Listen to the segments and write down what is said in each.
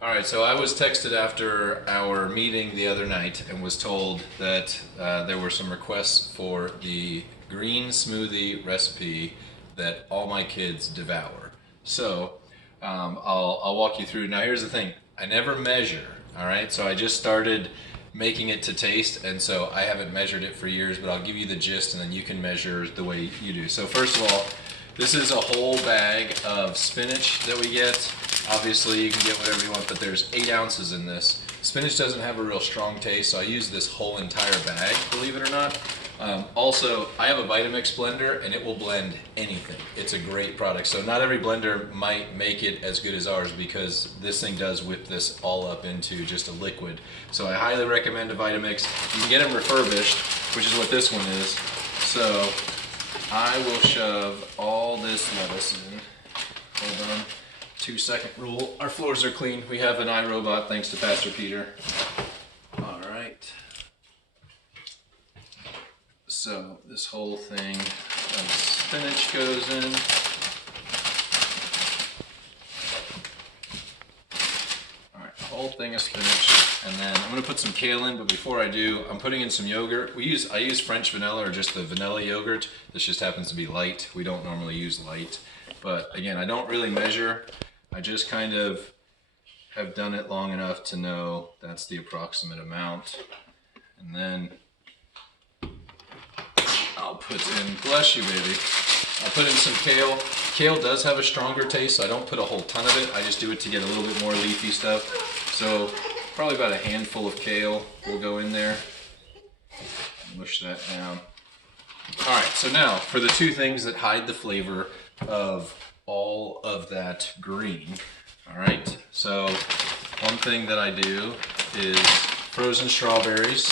All right, so I was texted after our meeting the other night and was told that there were some requests for the green smoothie recipe that all my kids devour. So I'll walk you through. Now, here's the thing: I never measure. All right, so I just started making it to taste, and so I haven't measured it for years. But I'll give you the gist, and then you can measure the way you do. So first of all, this is a whole bag of spinach that we get. Obviously, you can get whatever you want, but there's 8 ounces in this. Spinach doesn't have a real strong taste, so I use this whole entire bag, believe it or not. Also, I have a Vitamix blender, and it will blend anything. It's a great product. So not every blender might make it as good as ours, because this thing does whip this all up into just a liquid. So I highly recommend a Vitamix. You can get them refurbished, which is what this one is. So I will shove all this lettuce in. Hold on. 2-second rule. Our floors are clean. We have an iRobot thanks to Pastor Peter. All right. So this whole thing of spinach goes in. All right, the whole thing of spinach, and then I'm going to put some kale in. But before I do, I'm putting in some yogurt. I use French vanilla, or just the vanilla yogurt. This just happens to be light. We don't normally use light, but again, I don't really measure. I just kind of have done it long enough to know that's the approximate amount. And then I'll put in, bless you baby, I'll put in some kale. Kale does have a stronger taste, so I don't put a whole ton of it. I just do it to get a little bit more leafy stuff. So probably about a handful of kale will go in there. Mush that down. All right, so now for the 2 things that hide the flavor of all of that green. All right, so one thing that I do is frozen strawberries.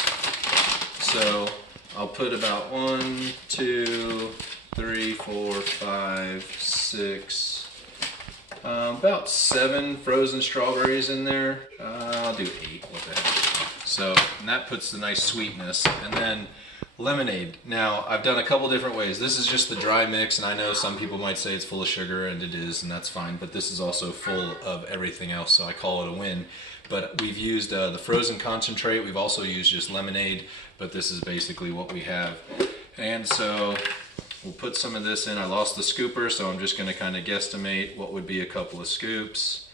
So I'll put about 1, 2, 3, 4, 5, 6, about 7 frozen strawberries in there. I'll do 8, what the heck. So, and that puts the nice sweetness. And then lemonade. Now, I've done a couple different ways. This is just the dry mix, and I know some people might say it's full of sugar, and it is, and that's fine, but this is also full of everything else, so I call it a win. But we've used the frozen concentrate. We've also used just lemonade, but this is basically what we have. And so we'll put some of this in. I lost the scooper, so I'm just going to kind of guesstimate what would be a couple of scoops,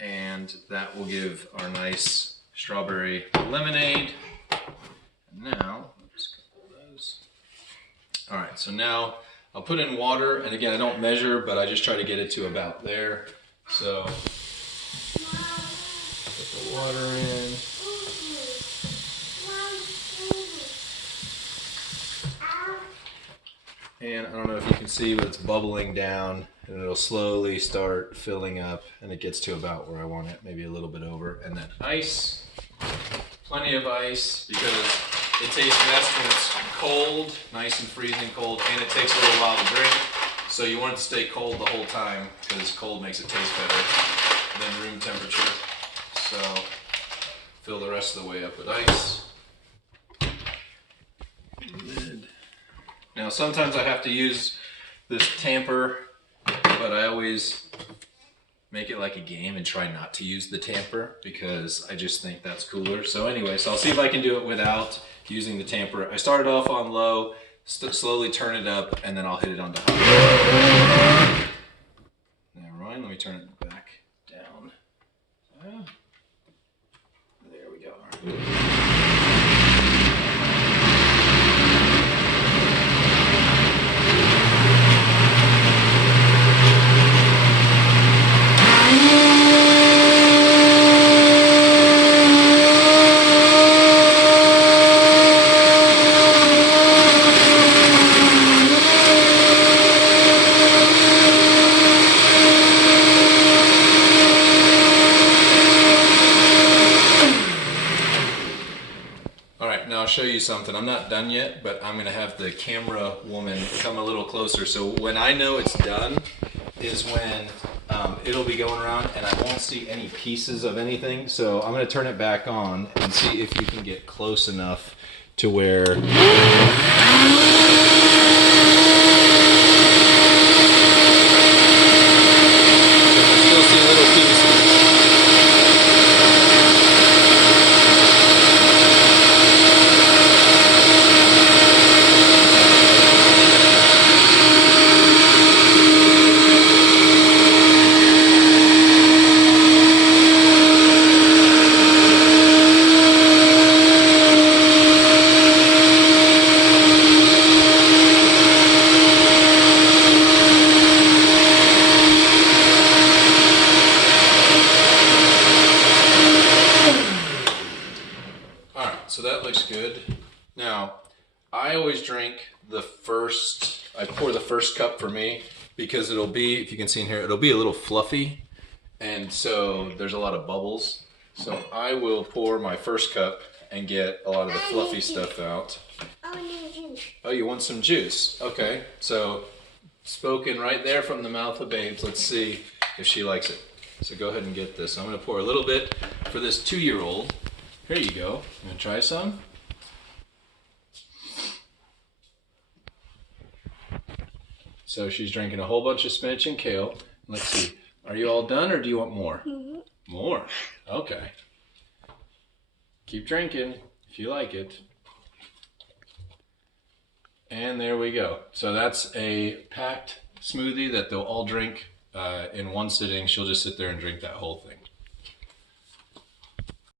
and that will give our nice strawberry lemonade. And now, all right, so now I'll put in water, and again, I don't measure, but I just try to get it to about there. So put the water in. And I don't know if you can see, but it's bubbling down, and it'll slowly start filling up, and it gets to about where I want it, maybe a little bit over. And then ice, plenty of ice, because it tastes best when it's cold, nice and freezing cold, and it takes a little while to drink. So you want it to stay cold the whole time, because cold makes it taste better than room temperature. So fill the rest of the way up with ice. Lid. Now sometimes I have to use this tamper, but I always make it like a game and try not to use the tamper, because I just think that's cooler. So anyway, so I'll see if I can do it without using the tamper. I started off on low, slowly turn it up, and then I'll hit it on to high. Never mind, let me turn it back down. There we go. All right. I'll show you something. I'm not done yet, but I'm gonna have the camera woman come a little closer. So when I know it's done is when it'll be going around and I won't see any pieces of anything. So I'm gonna turn it back on and see if you can get close enough to where still see little pieces. so that looks good. Now, I always drink I pour the first cup for me because it'll be, if you can see in here, it'll be a little fluffy. And so there's a lot of bubbles. So I will pour my first cup and get a lot of the fluffy stuff out. Oh, you want some juice? Okay, so spoken right there from the mouth of babes. Let's see if she likes it. So go ahead and get this. I'm gonna pour a little bit for this 2-year-old. Here you go. You gonna try some? So she's drinking a whole bunch of spinach and kale. Let's see. Are you all done or do you want more? Mm-hmm. More? Okay. Keep drinking if you like it. And there we go. So that's a packed smoothie that they'll all drink in one sitting. She'll just sit there and drink that whole thing.